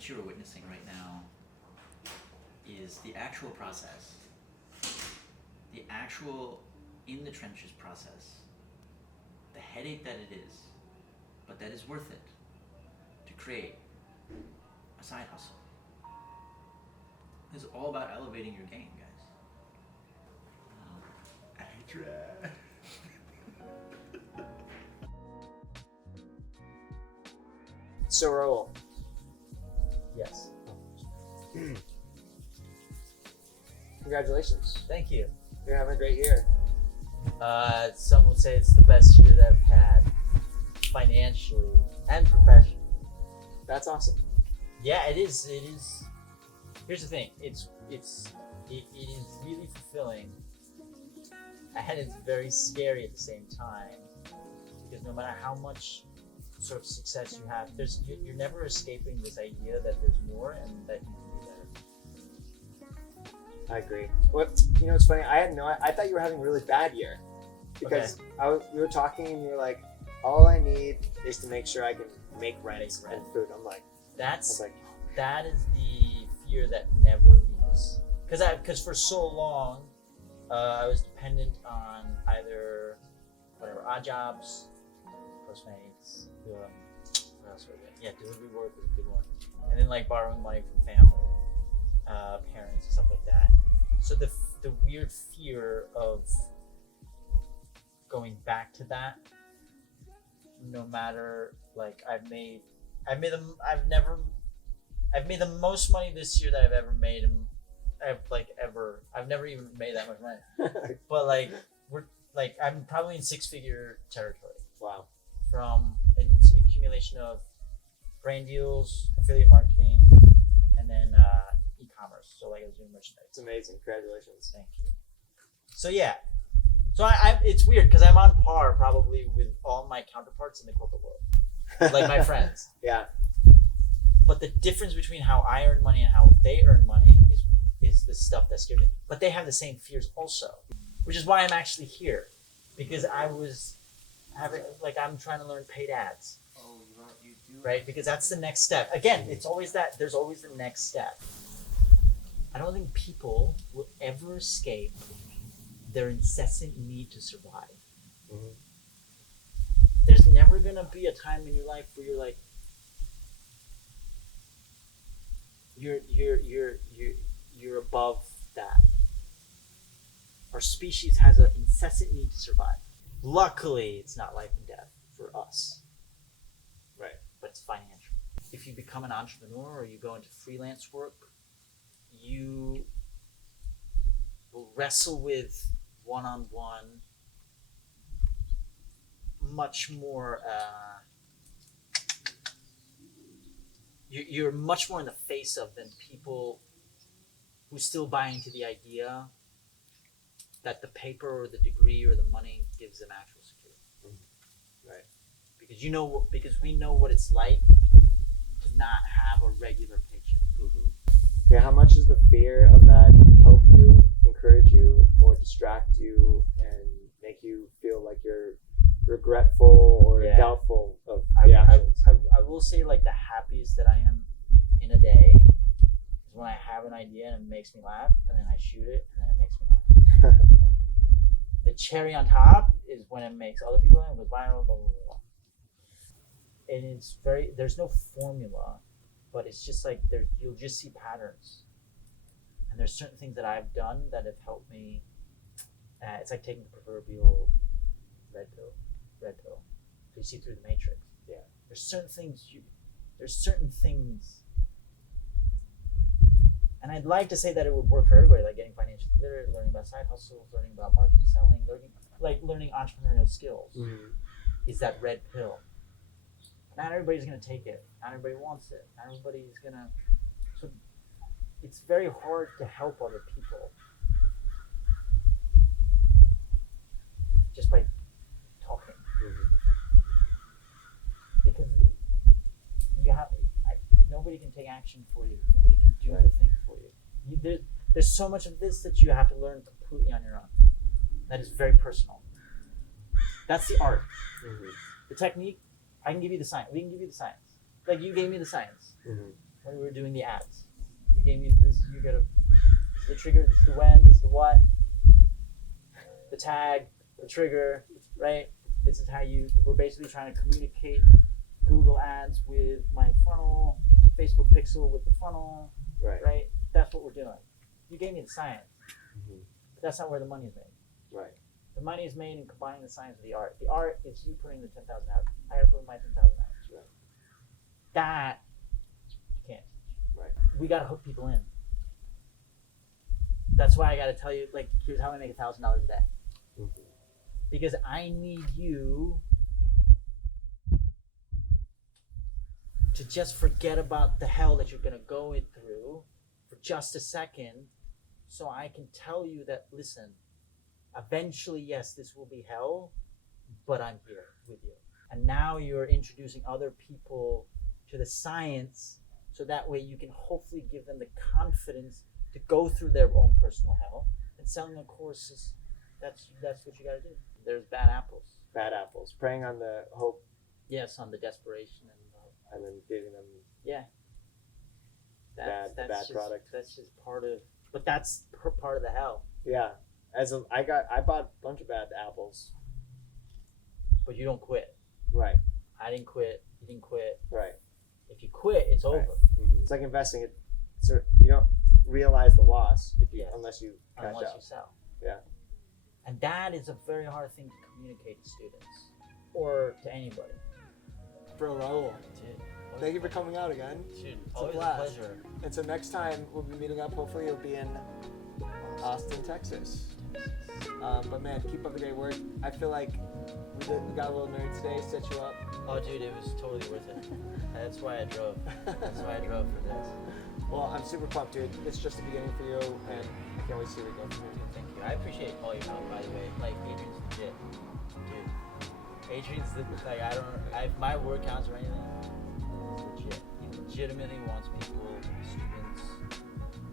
what you were witnessing right now is the actual process, the actual in the trenches process, the headache that it is, but that is worth it to create a side hustle. It's all about elevating your game, guys. Adrian. So Rahul. Yes. Congratulations. Thank you. You're having a great year. Some would say it's the best year that I've had, financially and professionally. That's awesome. Yeah, it is. It is. Here's the thing. It is really fulfilling, and it's very scary at the same time, because no matter how much sort of success you have, you're never escaping this idea that there's more and that you can do better. I agree. It's funny. I thought you were having a really bad year because we were talking and you were like, all I need is to make sure I can make rent and food. I'm like, that is the fear that never leaves. Because for so long, I was dependent on either whatever odd jobs, Postmates, what else was it? Yeah, delivery work was a good one, and then like borrowing money from family, parents and stuff like that. So the weird fear of going back to that, no matter like I've made the most money this year that I've ever made, and I've never even made that much money. But I'm probably in six-figure territory. Wow. It's an accumulation of brand deals, affiliate marketing, and then e-commerce. So like I was doing merchandise. It's amazing. Congratulations. Thank you. So yeah. So I it's weird because I'm on par probably with all my counterparts in the corporate world, like my friends. Yeah. But the difference between how I earn money and how they earn money is the stuff that scares me. But they have the same fears also, which is why I'm actually here, because I was I'm trying to learn paid ads. Oh, you do. Right, because that's the next step. Again, it's always that. There's always the next step. I don't think people will ever escape their incessant need to survive. Mm-hmm. There's never gonna be a time in your life where you're like, you're above that. Our species has an incessant need to survive. Luckily, it's not life and death for us. Right. But it's financial. If you become an entrepreneur or you go into freelance work, you will wrestle with one-on-one much more, you're much more in the face of than people who still buy into the idea that the paper or the degree or the money gives them actual security. Mm-hmm. Right. Because we know what it's like to not have a regular paycheck. Mm-hmm. Yeah, how much does the fear of that help you, encourage you, or distract you and make you feel like you're regretful or doubtful of the actions? I will say like the happiest that I am in a day is when I have an idea and it makes me laugh, and then I shoot it and then it makes me laugh. The cherry on top is when it makes other people laugh, it goes viral, blah, blah, blah. And there's no formula, but it's just like you'll just see patterns. And there's certain things that I've done that have helped me. It's like taking the proverbial red pill. So you see through the matrix. Yeah. There's certain things, and I'd like to say that it would work for everybody, like getting financially literate, learning about side hustles, learning about marketing, selling, learning entrepreneurial skills. Mm-hmm. Is that red pill. Not everybody's gonna take it. Not everybody wants it. Not everybody's gonna. So it's very hard to help other people just by talking. Mm-hmm. Because nobody can take action for you. Nobody can do the thing for you. There's so much of this that you have to learn completely on your own. That is very personal. That's the art. Mm-hmm. The technique, I can give you the science. We can give you the science. Like you gave me the science. Mm-hmm. when we were doing the ads. You gave me this. You got this is the trigger. This is the when. This is the what. The tag. The trigger. Right. This is how we're basically trying to communicate Google Ads with my funnel, Facebook Pixel with the funnel. Right. That's what we're doing. You gave me the science. But that's not where the money is made. Right. The money is made in combining the science with the art. The art is you putting the 10,000 hours. I gotta put my 10,000 hours. Right. That you can't. Right. We gotta hook people in. That's why I gotta tell you, like, here's how I make $1,000 a day. Because I need you to just forget about the hell that you're gonna go through for just a second, so I can tell you that, listen, eventually, yes, this will be hell, but I'm here with you. And now you're introducing other people to the science, so that way you can hopefully give them the confidence to go through their own personal hell. And selling the courses, that's what you gotta do. There's bad apples. Bad apples. Preying on the hope. Yes, on the desperation and then giving them that's bad just, product. That's just part of, but that's part of the hell. Yeah. I bought a bunch of bad apples. But you don't quit. Right. I didn't quit. You didn't quit. Right. If you quit, it's over. It's like investing. So you don't realize the loss unless you cash out. You sell. Yeah. And that is a very hard thing to communicate to students or to anybody. Bro, Rahul, Dude, thank you for coming out again. Dude, It's always a a blast. pleasure. And so next time we'll be meeting up. Hopefully it'll be in Austin, Texas. But man, keep up the great work. I feel like we got a little nerd today, set you up. Oh, dude, it was totally worth it. That's why I drove. That's why I drove for this. Well, I'm super pumped, dude. It's just the beginning for you, and I can't wait to see where we go from here. Dude, thank you. I appreciate all your help, by the way. Like, Adrian's legit. Dude. Adrian's if my word counts or anything, he's legit. He legitimately wants people, students,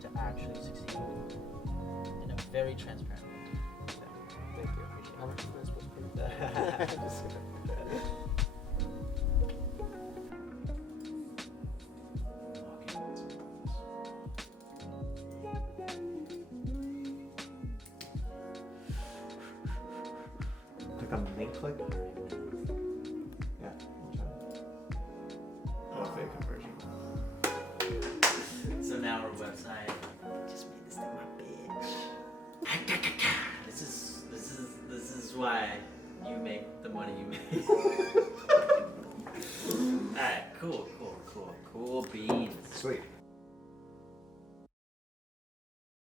to actually succeed in a very transparent way. So, Thank you. appreciate How much is this supposed to be? Just kidding. Click on the link click. Yeah. Oh, fake conversion. So now our website just made this thing my bitch. This is why you make the money you make. Alright, cool beans. Sweet.